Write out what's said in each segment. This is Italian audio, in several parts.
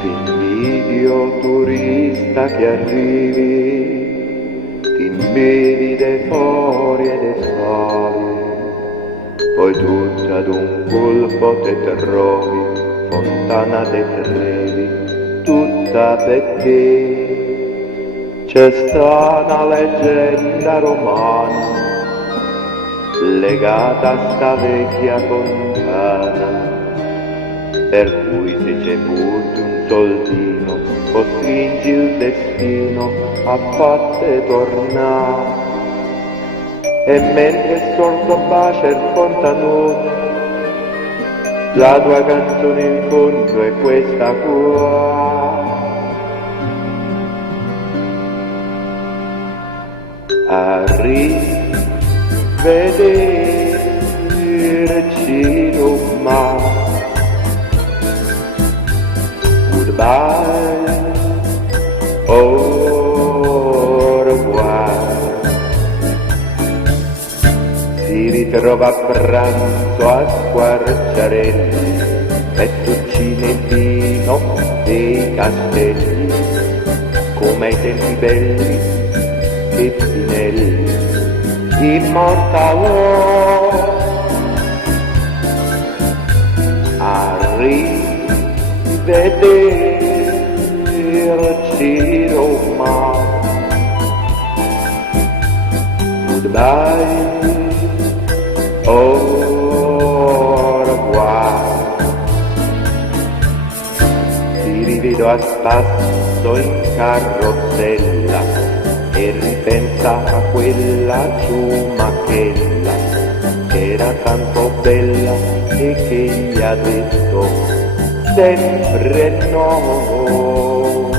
Ti invidio turista che arrivi, ti invidi dei fori e dei sali, poi tutti ad un colpo te trovi, fontana dei Trevi, tutta per te. C'è sta una leggenda romana, legata a sta vecchia fontana, per cui se c'è pure un soldino, costringi il destino a farti tornare. E mentre sordo bacia il fontanone, la tua canzone in fondo è questa qua. Arrivederci Roma, goodbye, au revoir. Si ritrova a pranzo a Squarciarelli, fettuccine e vino dei castelli, come ai tempi belli e Spinelli, immortalo. Arrivederci Roma, goodbye, au revoir. Ti rivedo a spasso in carrozzella e ripensa a quella ciumachella che era tanto bella e che gli ha detto sempre no.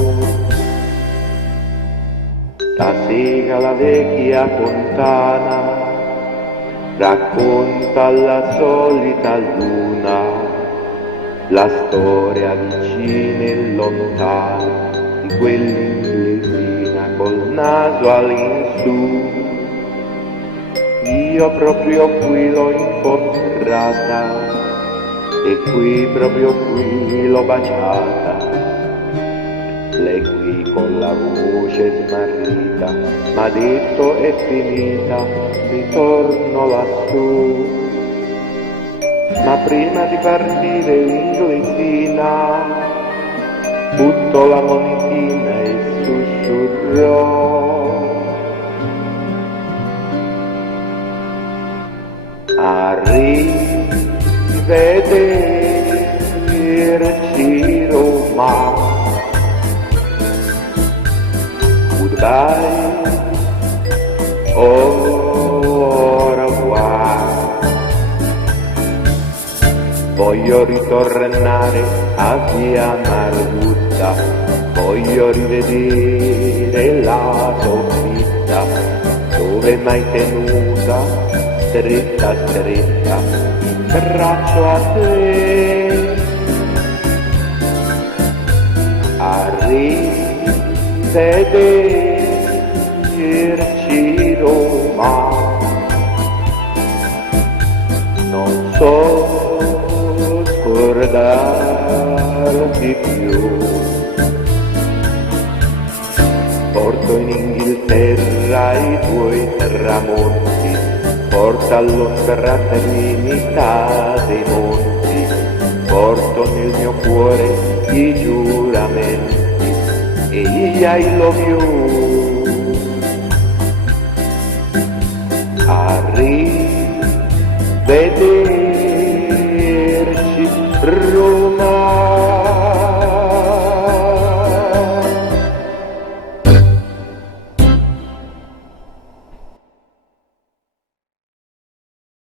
Stasera la vecchia fontana racconta alla solita luna la storia vicina e lontana di quell'inglesina col naso all'insù. Io proprio qui l'ho incontrata e qui proprio qui l'ho baciata. Lei qui con la voce smarrita m'ha detto è finita, ritorno lassù. Ma prima di partire l'inglesina buttò la monetina e sussurrò: arrivederci Roma, goodbye, au revoir. Voglio ritornare a via Margutta, voglio rivedere la soffitta dove m'hai tenuta stretta stretta in braccio a te. Arrivederci Roma, non so scordarti più. Porto in Inghilterra i tuoi tramonti, porto all'ombra serenità dei monti, porto nel mio cuore i giuramenti e gli I love you.